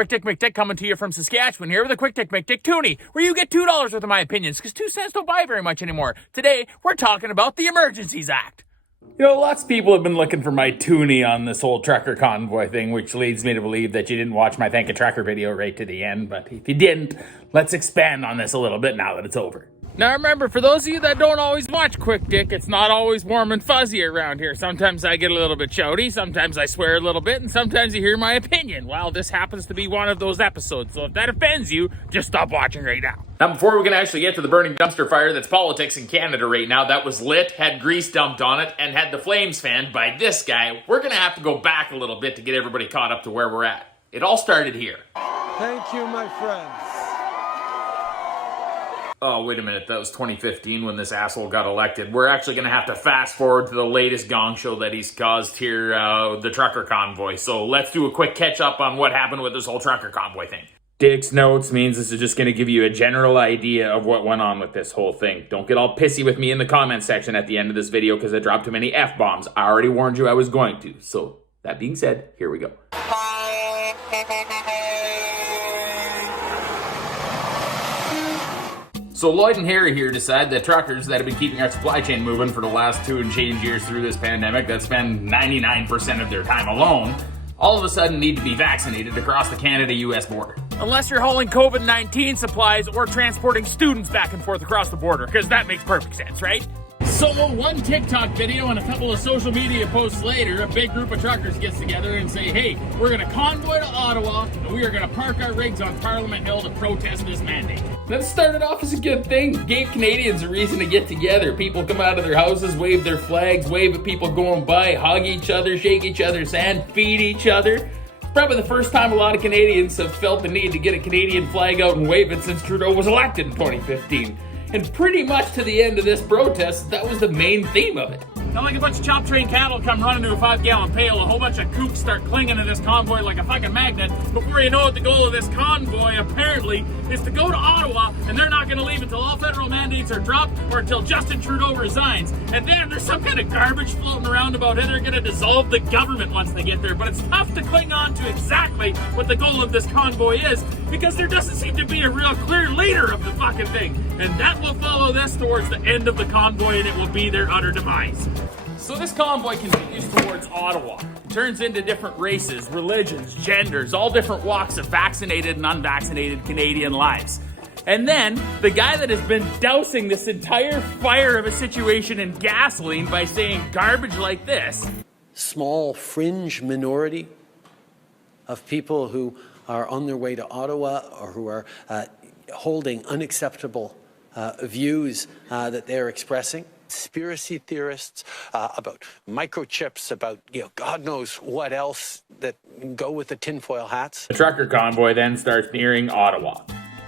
Quick Dick McDick coming to you from Saskatchewan here with a Quick Dick McDick toonie, where you get $2 worth of my opinions, because 2 cents don't buy very much anymore. Today, we're talking about the Emergencies Act. You know, lots of people have been looking for my toonie on this whole trucker convoy thing, which leads me to believe that you didn't watch my Thank a Trucker video right to the end. But if you didn't, let's expand on this a little bit now that it's over. Now remember, for those of you that don't always watch Quick Dick, it's not always warm and fuzzy around here. Sometimes I get a little bit shouty, sometimes I swear a little bit, and sometimes you hear my opinion. Well, this happens to be one of those episodes, so if that offends you, just stop watching right now. Now, before we can actually get to the burning dumpster fire that's politics in Canada right now, that was lit, had grease dumped on it, and had the flames fanned by this guy, we're gonna have to go back a little bit to get everybody caught up to where we're at. It all started here. Thank you, my friends. Oh, wait a minute, that was 2015 when this asshole got elected. We're actually going to have to fast forward to the latest gong show that he's caused here, the trucker convoy. So let's do a quick catch up on what happened with this whole trucker convoy thing. Dick's notes means this is just going to give you a general idea of what went on with this whole thing. Don't get all pissy with me in the comment section at the end of this video because I dropped too many F-bombs. I already warned you I was going to. So that being said, here we go. So Lloyd and Harry here decide that truckers that have been keeping our supply chain moving for the last 2 and change years through this pandemic that spend 99% of their time alone, all of a sudden need to be vaccinated to cross the Canada-US border. Unless you're hauling COVID-19 supplies or transporting students back and forth across the border, because that makes perfect sense, right? So one TikTok video and a couple of social media posts later, a big group of truckers gets together and say, hey, we're going to convoy to Ottawa and we are going to park our rigs on Parliament Hill to protest this mandate. That started off as a good thing. Gave Canadians a reason to get together. People come out of their houses, wave their flags, wave at people going by, hug each other, shake each other's hand, feed each other. It's probably the first time a lot of Canadians have felt the need to get a Canadian flag out and wave it since Trudeau was elected in 2015. And pretty much to the end of this protest, that was the main theme of it. Not like a bunch of chop train cattle come running to a 5-gallon pail, a whole bunch of kooks start clinging to this convoy like a fucking magnet. Before you know it, the goal of this convoy, apparently, is to go to Ottawa, and they're not gonna leave until all federal mandates are dropped or until Justin Trudeau resigns. And then there's some kind of garbage floating around about how they're gonna dissolve the government once they get there. But it's tough to cling on to exactly what the goal of this convoy is, because there doesn't seem to be a real clear leader of the fucking thing. And that will follow this towards the end of the convoy, and it will be their utter demise. So this convoy continues towards Ottawa. It turns into different races, religions, genders, all different walks of vaccinated and unvaccinated Canadian lives. And then, the guy that has been dousing this entire fire of a situation in gasoline by saying garbage like this. Small fringe minority of people who are on their way to Ottawa or who are holding unacceptable views that they're expressing. Conspiracy theorists about microchips, about God knows what else that go with the tinfoil hats. The trucker convoy then starts nearing Ottawa.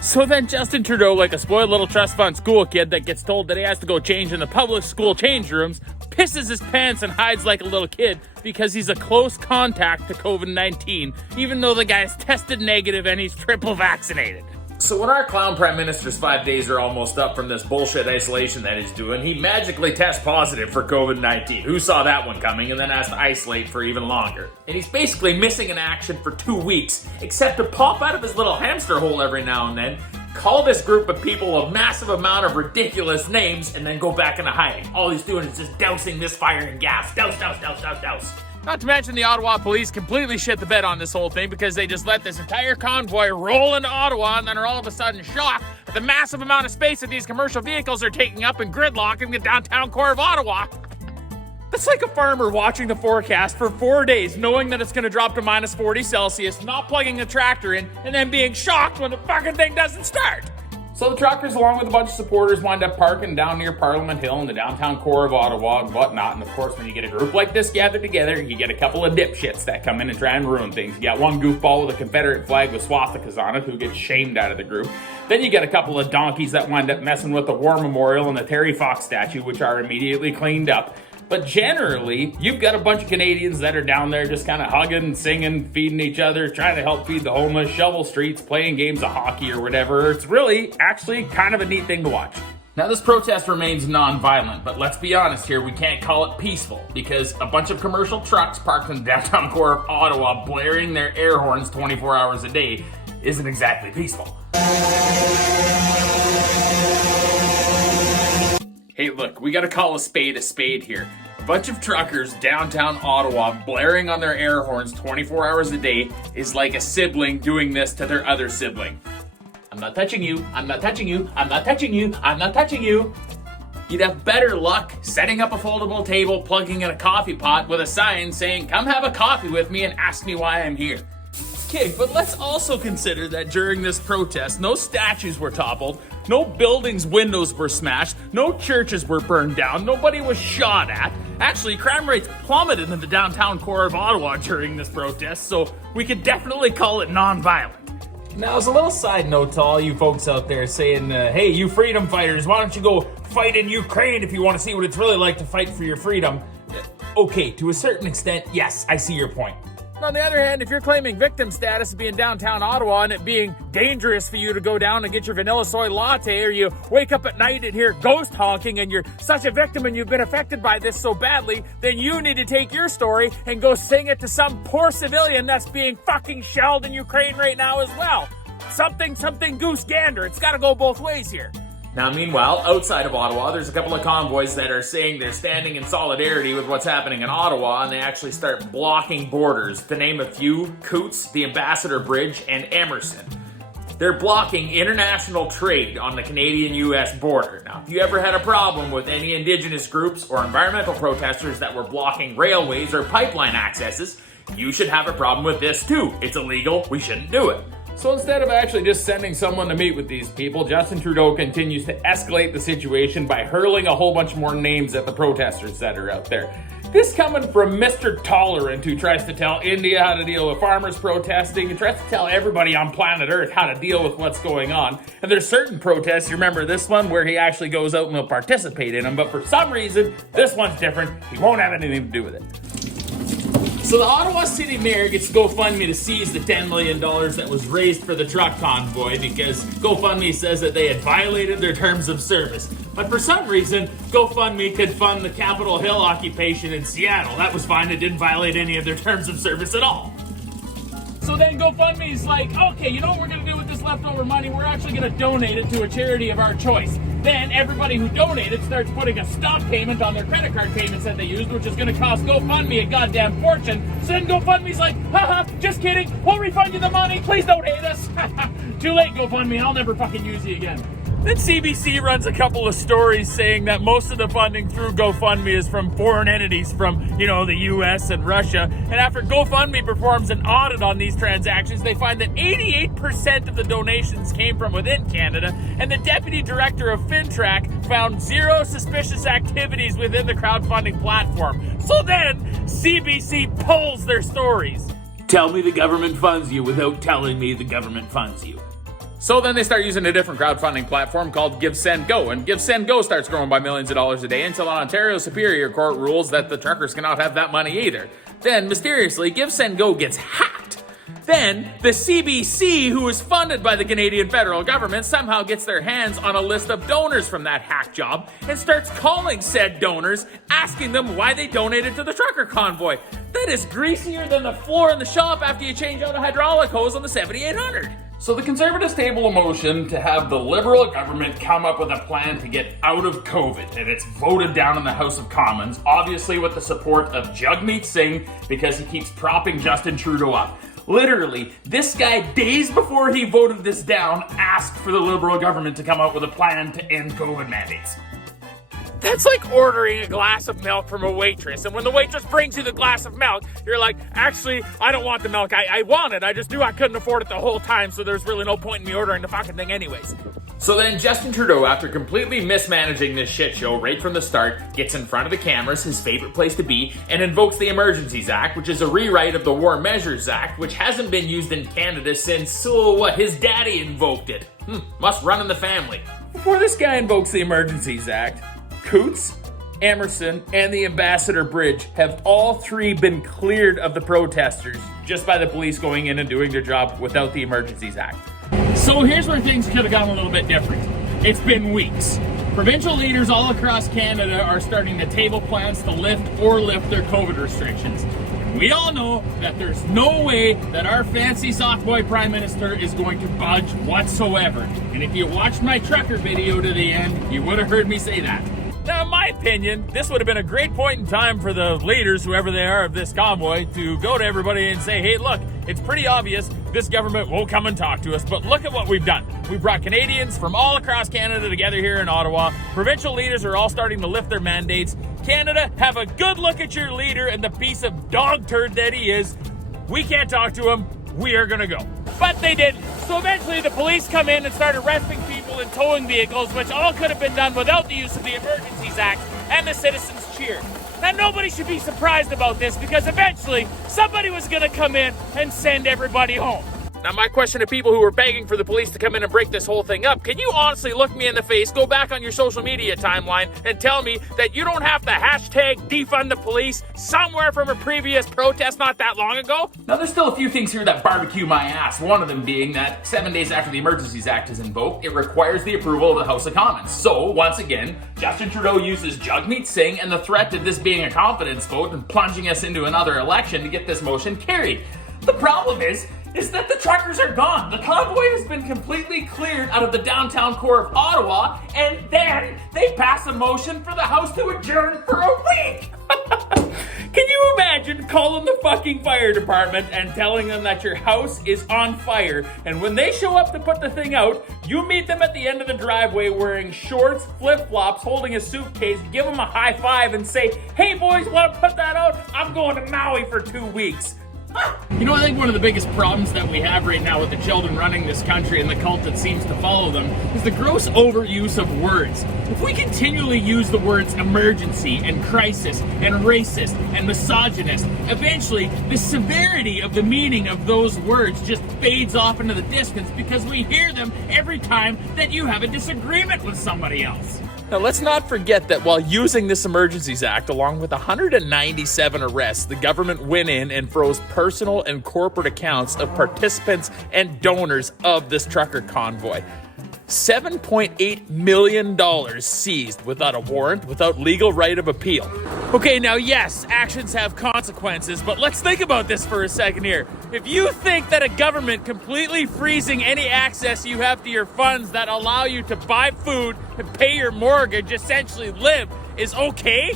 So then Justin Trudeau, like a spoiled little trust fund school kid that gets told that he has to go change in the public school change rooms, pisses his pants and hides like a little kid because he's a close contact to COVID-19, even though the guy's tested negative and he's triple vaccinated. So when our clown prime minister's 5 days are almost up from this bullshit isolation that he's doing, he magically tests positive for COVID-19. Who saw that one coming and then has to isolate for even longer? And he's basically missing in action for 2 weeks, except to pop out of his little hamster hole every now and then, call this group of people a massive amount of ridiculous names, and then go back into hiding. All he's doing is just dousing this fire in gas. Douse, douse, douse, douse, douse. Not to mention the Ottawa police completely shit the bed on this whole thing because they just let this entire convoy roll into Ottawa and then are all of a sudden shocked at the massive amount of space that these commercial vehicles are taking up and gridlocking the downtown core of Ottawa. That's like a farmer watching the forecast for 4 days, knowing that it's going to drop to minus 40 Celsius, not plugging a tractor in, and then being shocked when the fucking thing doesn't start. So the truckers, along with a bunch of supporters, wind up parking down near Parliament Hill in the downtown core of Ottawa and whatnot. And of course, when you get a group like this gathered together, you get a couple of dipshits that come in and try and ruin things. You got one goofball with a Confederate flag with swastikas on it who gets shamed out of the group. Then you get a couple of donkeys that wind up messing with the War Memorial and the Terry Fox statue, which are immediately cleaned up. But generally, you've got a bunch of Canadians that are down there just kind of hugging, singing, feeding each other, trying to help feed the homeless, shovel streets, playing games of hockey or whatever. It's really, actually, kind of a neat thing to watch. Now, this protest remains non-violent, but let's be honest here, we can't call it peaceful, because a bunch of commercial trucks parked in the downtown core of Ottawa blaring their air horns 24 hours a day isn't exactly peaceful. Hey, look, we gotta call a spade here. A bunch of truckers downtown Ottawa blaring on their air horns 24 hours a day is like a sibling doing this to their other sibling. I'm not touching you, I'm not touching you, I'm not touching you, I'm not touching you. You'd have better luck setting up a foldable table, plugging in a coffee pot with a sign saying, "Come have a coffee with me and ask me why I'm here." Okay, but let's also consider that during this protest, no statues were toppled, no buildings' windows were smashed, no churches were burned down, nobody was shot at. Actually, crime rates plummeted in the downtown core of Ottawa during this protest, so we could definitely call it non-violent. Now, as a little side note to all you folks out there saying, hey, you freedom fighters, why don't you go fight in Ukraine if you want to see what it's really like to fight for your freedom? Okay, to a certain extent, yes, I see your point. On the other hand, if you're claiming victim status of being downtown Ottawa and it being dangerous for you to go down and get your vanilla soy latte, or you wake up at night and hear ghost honking and you're such a victim and you've been affected by this so badly, then you need to take your story and go sing it to some poor civilian that's being fucking shelled in Ukraine right now as well. Something goose gander. It's got to go both ways here. Now, meanwhile, outside of Ottawa, there's a couple of convoys that are saying they're standing in solidarity with what's happening in Ottawa, and they actually start blocking borders. To name a few, Coots, the Ambassador Bridge, and Emerson. They're blocking international trade on the Canadian-US border. Now, if you ever had a problem with any Indigenous groups or environmental protesters that were blocking railways or pipeline accesses, you should have a problem with this too. It's illegal, we shouldn't do it. So instead of actually just sending someone to meet with these people, Justin Trudeau continues to escalate the situation by hurling a whole bunch more names at the protesters that are out there. This coming from Mr. Tolerant, who tries to tell India how to deal with farmers protesting, and tries to tell everybody on planet Earth how to deal with what's going on. And there's certain protests, you remember this one, where he actually goes out and will participate in them, but for some reason, this one's different. He won't have anything to do with it. So the Ottawa City Mayor gets GoFundMe to seize the $10 million that was raised for the truck convoy because GoFundMe says that they had violated their terms of service. But for some reason, GoFundMe could fund the Capitol Hill occupation in Seattle. That was fine. It didn't violate any of their terms of service at all. So then GoFundMe's like, okay, you know what we're going to do with this leftover money? We're actually going to donate it to a charity of our choice. Then everybody who donated starts putting a stop payment on their credit card payments that they used, which is going to cost GoFundMe a goddamn fortune. So then GoFundMe's like, haha, just kidding. We'll refund you the money. Please don't hate us. Too late, GoFundMe. I'll never fucking use you again. Then CBC runs a couple of stories saying that most of the funding through GoFundMe is from foreign entities from, the US and Russia. And after GoFundMe performs an audit on these transactions, they find that 88% of the donations came from within Canada, and the deputy director of FinTrack found 0 suspicious activities within the crowdfunding platform. So then, CBC pulls their stories. Tell me the government funds you without telling me the government funds you. So then they start using a different crowdfunding platform called Give, Send, Go, and Give, Send, Go starts growing by millions of dollars a day until an Ontario Superior Court rules that the truckers cannot have that money either. Then, mysteriously, Give, Send, Go gets hacked. Then, the CBC, who is funded by the Canadian federal government, somehow gets their hands on a list of donors from that hack job and starts calling said donors, asking them why they donated to the trucker convoy. That is greasier than the floor in the shop after you change out a hydraulic hose on the 7800. So the Conservatives table a motion to have the Liberal government come up with a plan to get out of COVID, and it's voted down in the House of Commons, obviously with the support of Jagmeet Singh, because he keeps propping Justin Trudeau up. Literally, this guy, days before he voted this down, asked for the Liberal government to come up with a plan to end COVID mandates. That's like ordering a glass of milk from a waitress, and when the waitress brings you the glass of milk, you're like, actually, I don't want the milk. I want it. I just knew I couldn't afford it the whole time, so there's really no point in me ordering the fucking thing anyways. So then Justin Trudeau, after completely mismanaging this shit show right from the start, gets in front of the cameras, his favorite place to be, and invokes the Emergencies Act, which is a rewrite of the War Measures Act, which hasn't been used in Canada since, his daddy invoked it. Must run in the family. Before this guy invokes the Emergencies Act, Coots, Emerson, and the Ambassador Bridge have all three been cleared of the protesters just by the police going in and doing their job without the Emergencies Act. So here's where things could have gone a little bit different. It's been weeks. Provincial leaders all across Canada are starting to table plans to lift their COVID restrictions. We all know that there's no way that our fancy soft boy Prime Minister is going to budge whatsoever. And if you watched my trucker video to the end, you would have heard me say that. Now, in my opinion, this would have been a great point in time for the leaders, whoever they are, of this convoy, to go to everybody and say, hey, look, it's pretty obvious this government won't come and talk to us, but look at what we've done. We brought Canadians from all across Canada together here in Ottawa. Provincial leaders are all starting to lift their mandates. Canada, have a good look at your leader and the piece of dog turd that he is. We can't talk to him. We are going to go. But they didn't. So eventually the police come in and start arresting people and towing vehicles, which all could have been done without the use of the Emergencies Act and the citizens' cheer. Now, nobody should be surprised about this because eventually somebody was going to come in and send everybody home. Now, my question to people who were begging for the police to come in and break this whole thing up, can you honestly look me in the face, go back on your social media timeline, and tell me that you don't have to hashtag defund the police somewhere from a previous protest not that long ago? Now, there's still a few things here that barbecue my ass. One of them being that 7 days after the Emergencies Act is invoked, it requires the approval of the House of Commons. So, once again, Justin Trudeau uses Jagmeet Singh and the threat of this being a confidence vote and plunging us into another election to get this motion carried. The problem is that the truckers are gone. The convoy has been completely cleared out of the downtown core of Ottawa, and then they pass a motion for the House to adjourn for a week. Can you imagine calling the fucking fire department and telling them that your house is on fire, and when they show up to put the thing out, you meet them at the end of the driveway wearing shorts, flip-flops, holding a suitcase, give them a high five and say, hey boys, want to put that out? I'm going to Maui for 2 weeks. You know, I think one of the biggest problems that we have right now with the children running this country and the cult that seems to follow them is the gross overuse of words. If we continually use the words emergency and crisis and racist and misogynist, eventually the severity of the meaning of those words just fades off into the distance because we hear them every time that you have a disagreement with somebody else. Now, let's not forget that while using this Emergencies Act, along with 197 arrests, the government went in and froze personal and corporate accounts of participants and donors of this trucker convoy. $7.8 million seized without a warrant, without legal right of appeal. Okay, now yes, actions have consequences, but let's think about this for a second here. If you think that a government completely freezing any access you have to your funds that allow you to buy food and pay your mortgage, essentially live, is okay,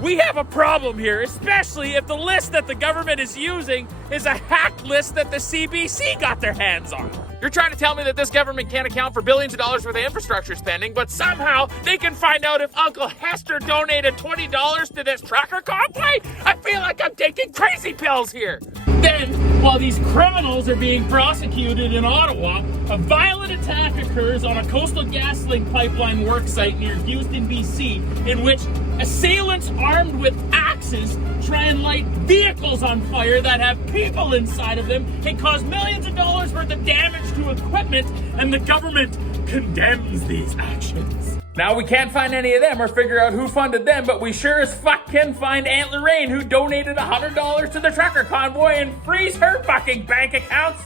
we have a problem here, especially if the list that the government is using is a hacked list that the CBC got their hands on. You're trying to tell me that this government can't account for billions of dollars worth of infrastructure spending, but somehow they can find out if Uncle Hester donated $20 to this trucker convoy? I feel like I'm taking crazy pills here. Then, while these criminals are being prosecuted in Ottawa, a violent attack occurs on a Coastal GasLink pipeline worksite near Houston, BC, in which assailants armed with axes try and light vehicles on fire that have people inside of them and cause millions of dollars worth of damage to equipment, and the government condemns these actions. Now, we can't find any of them or figure out who funded them, but we sure as fuck can find Aunt Lorraine, who donated $100 to the trucker convoy, and freeze her fucking bank accounts.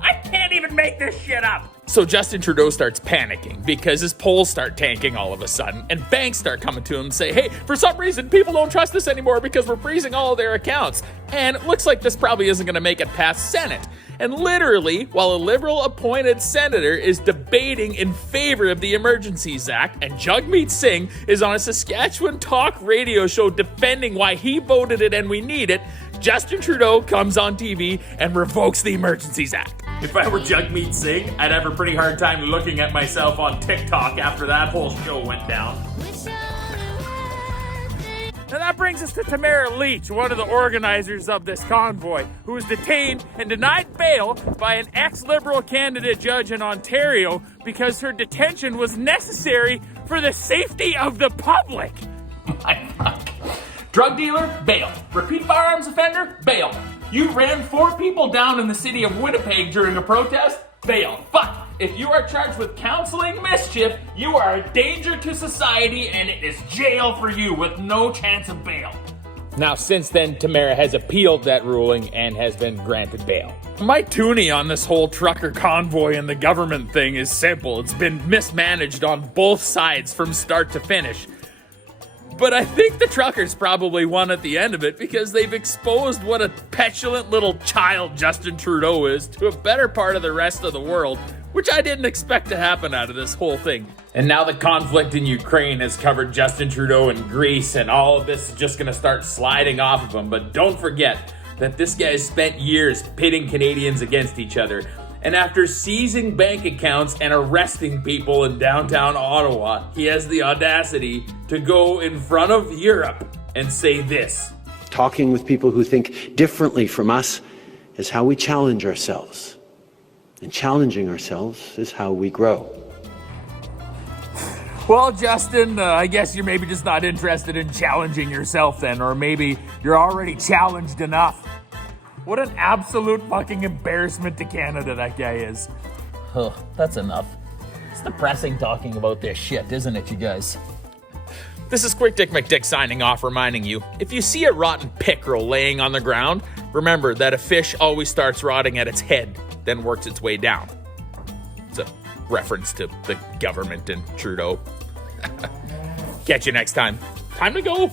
I can't even make this shit up. So Justin Trudeau starts panicking because his polls start tanking all of a sudden, and banks start coming to him and say, hey, for some reason, people don't trust us anymore because we're freezing all of their accounts. And it looks like this probably isn't going to make it past Senate. And literally, while a Liberal-appointed senator is debating in favor of the Emergencies Act, and Jagmeet Singh is on a Saskatchewan talk radio show defending why he voted it and we need it, Justin Trudeau comes on TV and revokes the Emergencies Act. If I were Jagmeet Singh, I'd have a pretty hard time looking at myself on TikTok after that whole show went down. Now that brings us to Tamara Leach, one of the organizers of this convoy, who was detained and denied bail by an ex-Liberal candidate judge in Ontario because her detention was necessary for the safety of the public. My fuck. Drug dealer, bail. Repeat firearms offender, bail. You ran 4 people down in the city of Winnipeg during a protest, bail. Fuck. If you are charged with counseling mischief, you are a danger to society and it is jail for you with no chance of bail. Now, since then, Tamara has appealed that ruling and has been granted bail. My toonie on this whole trucker convoy and the government thing is simple. It's been mismanaged on both sides from start to finish. But I think the truckers probably won at the end of it because they've exposed what a petulant little child Justin Trudeau is to a better part of the rest of the world, which I didn't expect to happen out of this whole thing. And now the conflict in Ukraine has covered Justin Trudeau in Greece, and all of this is just going to start sliding off of him. But don't forget that this guy has spent years pitting Canadians against each other. And after seizing bank accounts and arresting people in downtown Ottawa, he has the audacity to go in front of Europe and say this. Talking with people who think differently from us is how we challenge ourselves. And challenging ourselves is how we grow. Well, Justin, I guess you're maybe just not interested in challenging yourself then, or maybe you're already challenged enough. What an absolute fucking embarrassment to Canada that guy is. Oh, that's enough. It's depressing talking about this shit, isn't it, you guys? This is Quick Dick McDick signing off, reminding you, if you see a rotten pickerel laying on the ground, remember that a fish always starts rotting at its head, then works its way down. It's a reference to the government and Trudeau. Catch you next time. Time to go.